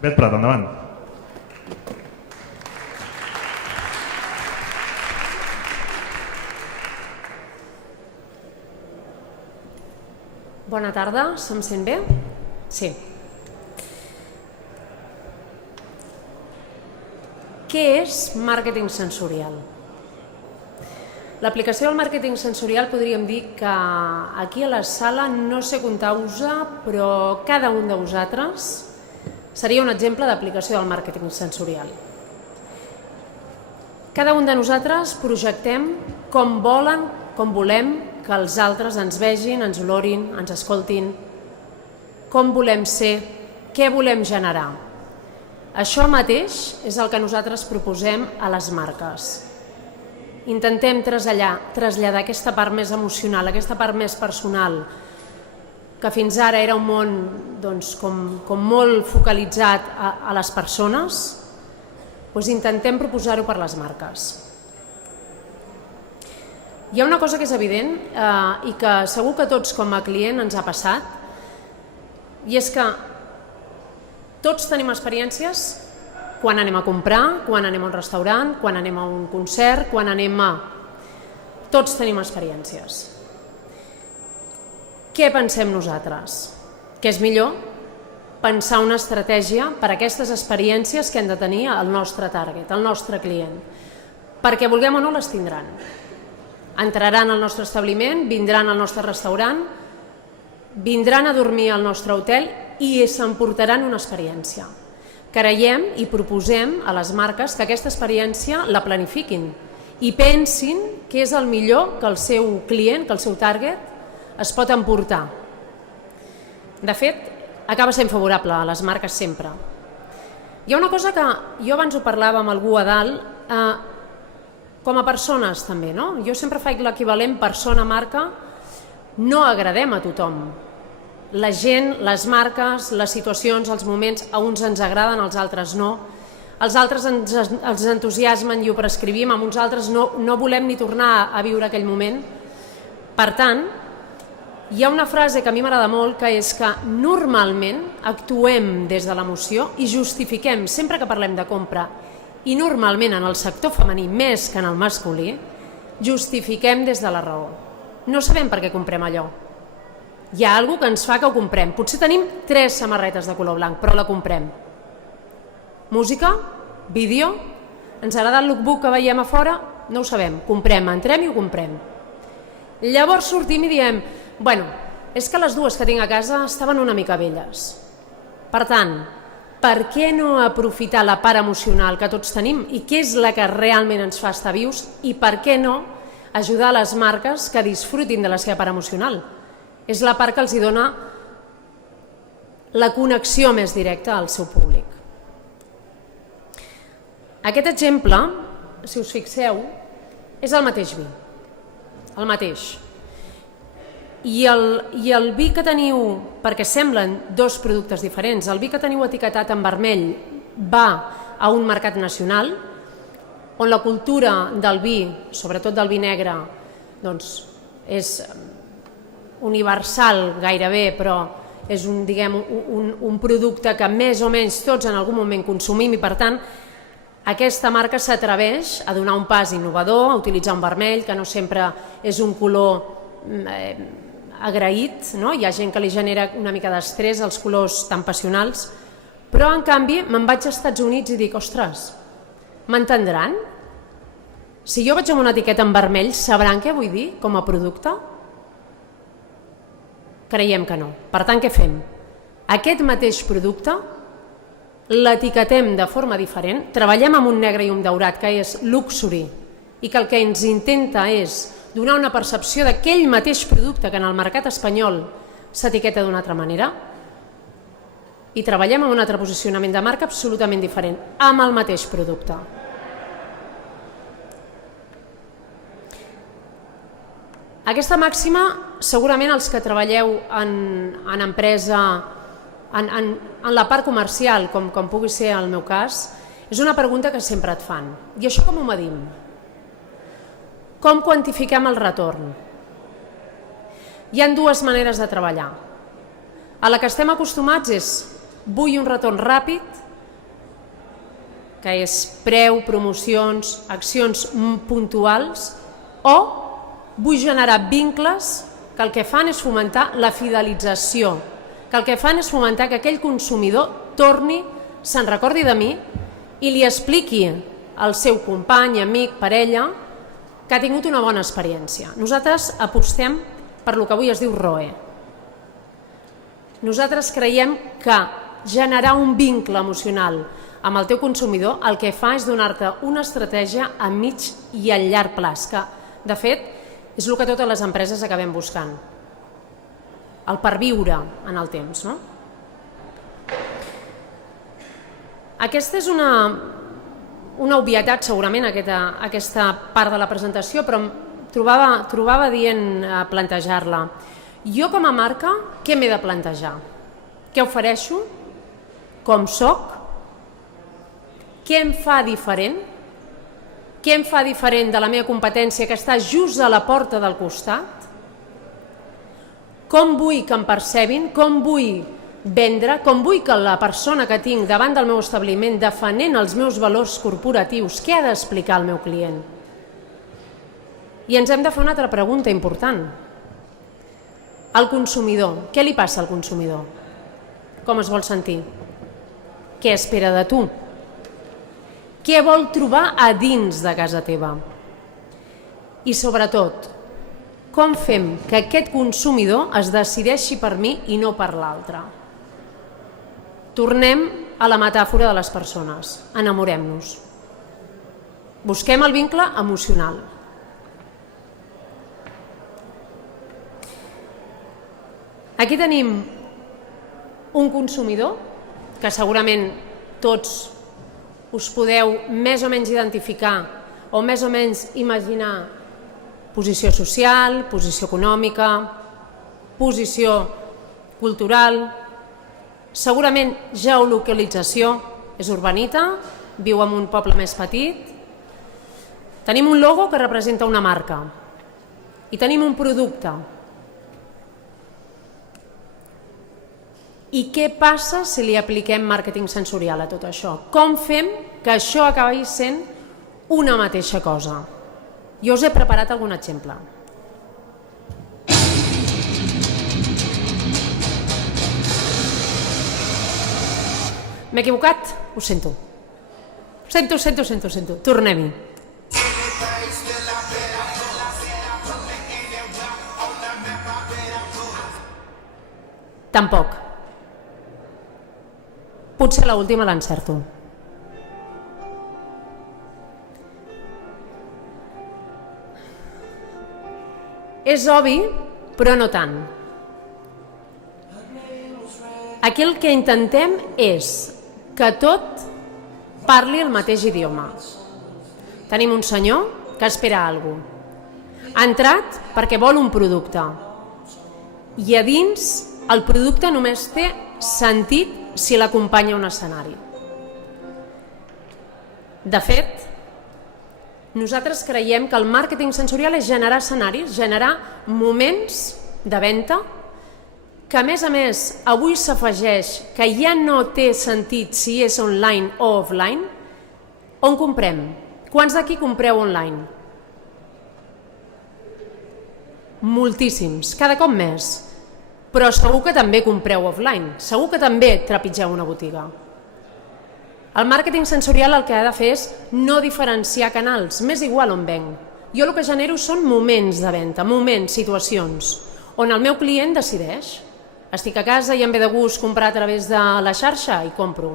Bet Prat, endavant. Bona tarda, se'm sent bé? Sí. Què és màrqueting sensorial? L'aplicació del màrqueting sensorial podríem dir que aquí a la sala no sé comptar-vos-la, però cada un de vosaltres seria un exemple d'aplicació del màrqueting sensorial. Cada un de nosaltres projectem com volem que els altres ens vegin, ens olorin, ens escoltin, com volem ser, què volem generar. Això mateix és el que nosaltres proposem a les marques. Intentem traslladar aquesta part més emocional, aquesta part més personal, que fins ara era un món com molt focalitzat a les persones, doncs intentem proposar-ho per les marques. Hi ha una cosa que és evident i que segur que tots com a client ens ha passat, i és que tots tenim experiències quan anem a comprar, quan anem a un restaurant, quan anem a un concert, quan anem a... Tots tenim experiències. Què pensem nosaltres? Que és millor pensar una estratègia per a aquestes experiències que hem de tenir el nostre target, el nostre client. Perquè vulguem o no les tindran. Entraran al nostre establiment, vindran al nostre restaurant, vindran a dormir al nostre hotel i s'emportaran una experiència. Creiem i proposem a les marques que aquesta experiència la planifiquin i pensin què és el millor que el seu client, que el seu target es pot emportar. De fet, acaba sent favorable a les marques sempre. Hi ha una cosa que jo abans ho parlava amb algú a dalt, com a persones també, no? Jo sempre faig l'equivalent persona-marca, no agradem a tothom. La gent, les marques, les situacions, els moments, a uns ens agraden, als altres no. Els altres ens entusiasmen i ho prescrivim, amb uns altres no volem ni tornar a viure aquell moment. Per tant, hi ha una frase que a mi m'agrada molt, que és que normalment actuem des de l'emoció i justifiquem, sempre que parlem de compra, i normalment en el sector femení, més que en el masculí, justifiquem des de la raó. No sabem per què comprem allò. Hi ha alguna cosa que ens fa que ho comprem. Potser tenim 3 samarretes de color blanc, però la comprem. Música, vídeo, ens agrada el lookbook que veiem a fora, no ho sabem, comprem, entrem i ho comprem. Llavors sortim i diem, bueno, és que les dues que tinc a casa estaven una mica velles. Per tant, per què no aprofitar la part emocional que tots tenim i què és la que realment ens fa estar vius i per què no ajudar les marques que disfrutin de la seva part emocional? És la part que els dona la connexió més directa al seu públic. Aquest exemple, si us fixeu, és el mateix vi. El mateix. I el vi que teniu, perquè semblen 2 productes diferents, el vi que teniu etiquetat en vermell va a un mercat nacional, on la cultura del vi, sobretot del vi negre, doncs és universal gairebé, però és un producte que més o menys tots en algun moment consumim i per tant aquesta marca s'atreveix a donar un pas innovador, a utilitzar un vermell que no sempre és un color agraït, no? Hi ha gent que li genera una mica d'estrès els colors tan passionals, però en canvi me'n vaig als Estats Units i dic, ostres, m'entendran? Si jo vaig amb una etiqueta en vermell, sabran què vull dir com a producte? Creiem que no. Per tant, què fem? Aquest mateix producte l'etiquetem de forma diferent, treballem amb un negre i un daurat que és luxury i que el que ens intenta és donar una percepció d'aquell mateix producte que en el mercat espanyol s'etiqueta d'una altra manera i treballem amb un altre posicionament de marca absolutament diferent, amb el mateix producte. Aquesta màxima, segurament els que treballeu en empresa, en la part comercial, com pugui ser el meu cas, és una pregunta que sempre et fan. I això com ho medim? Com quantifiquem el retorn? Hi ha 2 maneres de treballar. A la que estem acostumats és vull un retorn ràpid que és preu, promocions, accions puntuals, o vull generar vincles que el que fan és fomentar la fidelització, que el que fan és fomentar que aquell consumidor torni, se'n recordi de mi i li expliqui al seu company, amic, parella, que ha tingut una bona experiència. Nosaltres apostem per lo que avui es diu ROE. Nosaltres creiem que generar un vincle emocional amb el teu consumidor el que fa és donar-te una estratègia a mig i a llarg plaç, que, de fet, és el que totes les empreses acabem buscant. El perviure en el temps, no? Aquesta és una obvietat, segurament, aquesta part de la presentació, però em trobava dient plantejar-la. Jo, com a marca, què m'he de plantejar? Què ofereixo? Com soc? Què em fa diferent? Què em fa diferent de la meva competència que està just a la porta del costat? Com vull que em percebin? Com vull vendre? Com vull que la persona que tinc davant del meu establiment defenent els meus valors corporatius, què ha d'explicar al meu client? I ens hem de fer una altra pregunta important. El consumidor, què li passa al consumidor? Com es vol sentir? Què espera de tu? Què vol trobar a dins de casa teva? I sobretot, com fem que aquest consumidor es decideixi per mi i no per l'altre? Tornem a la metàfora de les persones. Enamorem-nos. Busquem el vincle emocional. Aquí tenim un consumidor que segurament tots us podeu més o menys identificar o més o menys imaginar posició social, posició econòmica, posició cultural, segurament geolocalització, és urbanita, viu en un poble més petit. Tenim un logo que representa una marca i tenim un producte. I què passa si li apliquem màrqueting sensorial a tot això? Com fem que això acabi sent una mateixa cosa? Jo us he preparat algun exemple. M'he equivocat? Ho sento. Sento. Tornem-hi. Tampoc. Potser l'última l'encerto. És obvi, però no tant. Aquí el que intentem és que tot parli el mateix idioma. Tenim un senyor que espera alguna cosa. Ha entrat perquè vol un producte. I a dins el producte només té sentit si l'acompanya un escenari. De fet, nosaltres creiem que el màrqueting sensorial és generar escenaris, generar moments de venda que, a més, avui s'afegeix que ja no té sentit si és online o offline. On comprem? Quants d'aquí compreu online? Moltíssims, cada cop més. Però segur que també compreu offline, segur que també trepitgeu una botiga. El màrqueting sensorial el que ha de fer és no diferenciar canals, m'és igual on venc. Jo el que genero són moments de venda, moments, situacions, on el meu client decideix. Estic a casa i em ve de gust comprar a través de la xarxa i compro.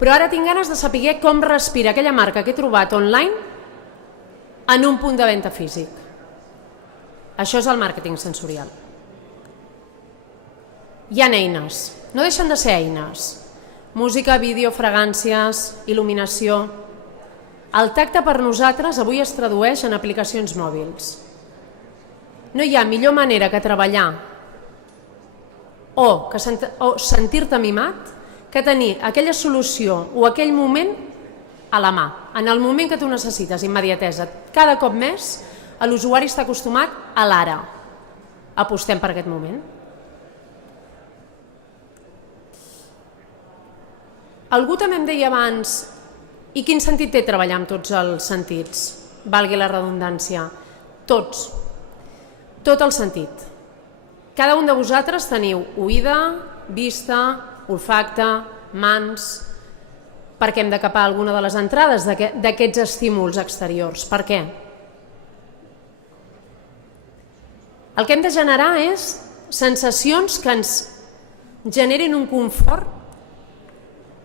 Però ara tinc ganes de saber com respira aquella marca que he trobat online en un punt de venda físic. Això és el màrqueting sensorial. Hi ha eines, no deixen de ser eines. Música, vídeo, fragàncies, il·luminació. El tacte per nosaltres avui es tradueix en aplicacions mòbils. No hi ha millor manera que treballar o sentir-te mimat que tenir aquella solució o aquell moment a la mà, en el moment que tu necessites, immediatesa. Cada cop més l'usuari està acostumat a l'ara. Apostem per aquest moment. Algú també em deia abans I quin sentit té treballar amb tots els sentits? Valgui la redundància. Tots. Tot el sentit. Cada un de vosaltres teniu oïda, vista, olfacte, mans, perquè hem de capar alguna de les entrades d'aquests estímuls exteriors. Per què? El que hem de generar és sensacions que ens generin un confort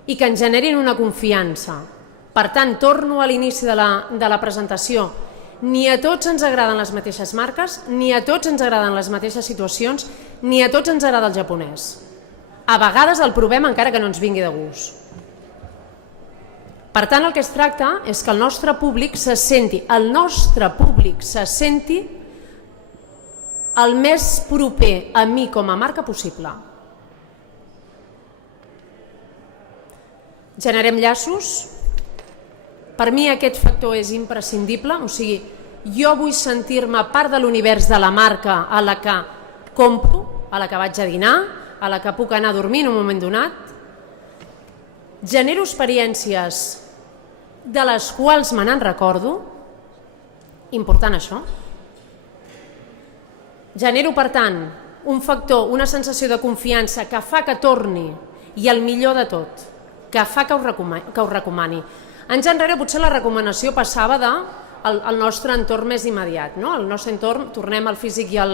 i que ens generin una confiança. Per tant, torno a l'inici de la presentació. Ni a tots ens agraden les mateixes marques, ni a tots ens agraden les mateixes situacions, ni a tots ens agrada el japonès. A vegades el provem encara que no ens vingui de gust. Per tant, el que es tracta és que el nostre públic se senti, el més proper a mi com a marca possible. Generem llaços. Per mi aquest factor és imprescindible, o sigui, jo vull sentir-me part de l'univers de la marca a la que compro, a la que vaig a dinar, a la que puc anar a dormir en un moment donat. Genero experiències de les quals me n'en recordo, important això. Genero, per tant, un factor, una sensació de confiança que fa que torni, i el millor de tot, que fa que ho recomani. Anys enrere potser la recomanació passava del nostre entorn més immediat, no? El nostre entorn, tornem al físic i a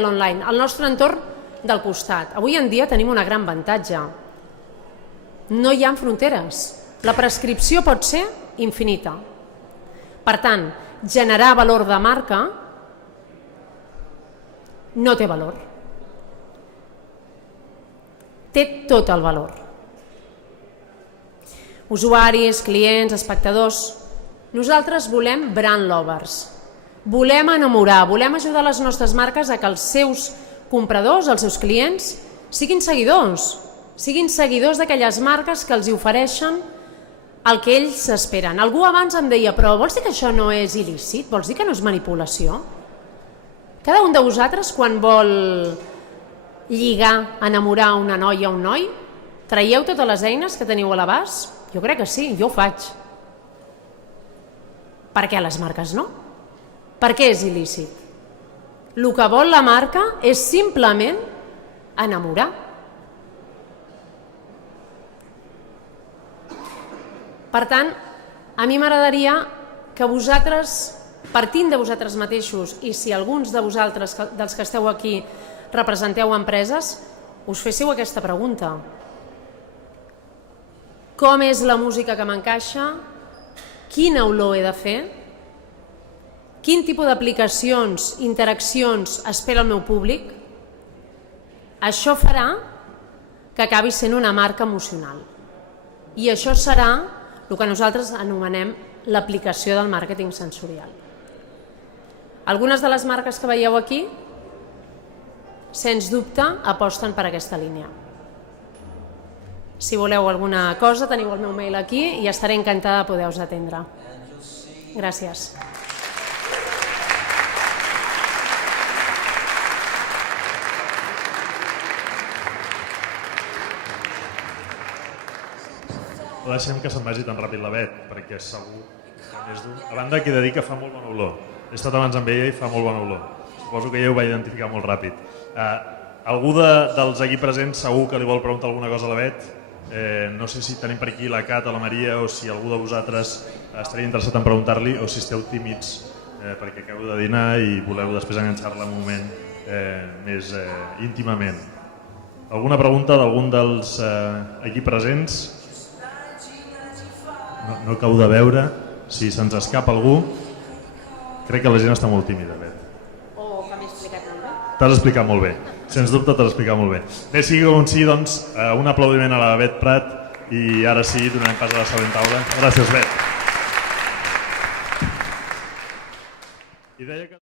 l'online, el nostre entorn del costat. Avui en dia tenim un gran avantatge. No hi ha fronteres. La prescripció pot ser infinita. Per tant, generar valor de marca no té valor. Té tot el valor. Usuaris, clients, espectadors, nosaltres volem brand lovers, volem enamorar, volem ajudar les nostres marques a que els seus compradors, els seus clients, siguin seguidors d'aquelles marques que els ofereixen el que ells esperen. Algú abans em deia, però vols dir que això no és il·lícit? Vols dir que no és manipulació? Cada un de vosaltres, quan vol lligar, enamorar una noia o un noi, traieu totes les eines que teniu a l'abast? Jo crec que sí, jo ho faig. Per què les marques no? Per què és il·lícit? El que vol la marca és simplement enamorar. Per tant, a mi m'agradaria que vosaltres, partint de vosaltres mateixos, i si alguns de vosaltres dels que esteu aquí representeu empreses, us féssiu aquesta pregunta. Com és la música que m'encaixa? Quina olor he de fer? Quin tipus d'aplicacions, interaccions espera el meu públic? Això farà que acabi sent una marca emocional. I això serà el que nosaltres anomenem l'aplicació del màrqueting sensorial. Algunes de les marques que veieu aquí, sens dubte, aposten per aquesta línia. Si voleu alguna cosa, teniu el meu mail aquí i estaré encantada de poder-vos atendre. Gràcies. No deixem que se'n vagi tan ràpid la Bet, perquè segur que més d'un... A banda que he de dir que fa molt bona olor. He estat abans amb ella i fa molt bona olor. Suposo que ja ho va identificar molt ràpid. Algú dels aquí presents segur que li vol preguntar alguna cosa a la Bet. No sé si tenim per aquí la Cat o la Maria o si algú de vosaltres estaria interessat en preguntar-li o si esteu tímids perquè acabeu de dinar i voleu després enganxar-la un moment més íntimament. Alguna pregunta d'algun dels aquí presents? No acabo de veure si se'ns escapa algú. Crec que la gent està molt tímida, Bet. O que m'he explicat molt bé. T'has explicat molt bé. Sens dubte t'has explicat molt bé. Bé, sigui com sigui, doncs, un aplaudiment a la Bet Prat i ara sí, donem pas a la següent taula. Gràcies, Bet. I deia que...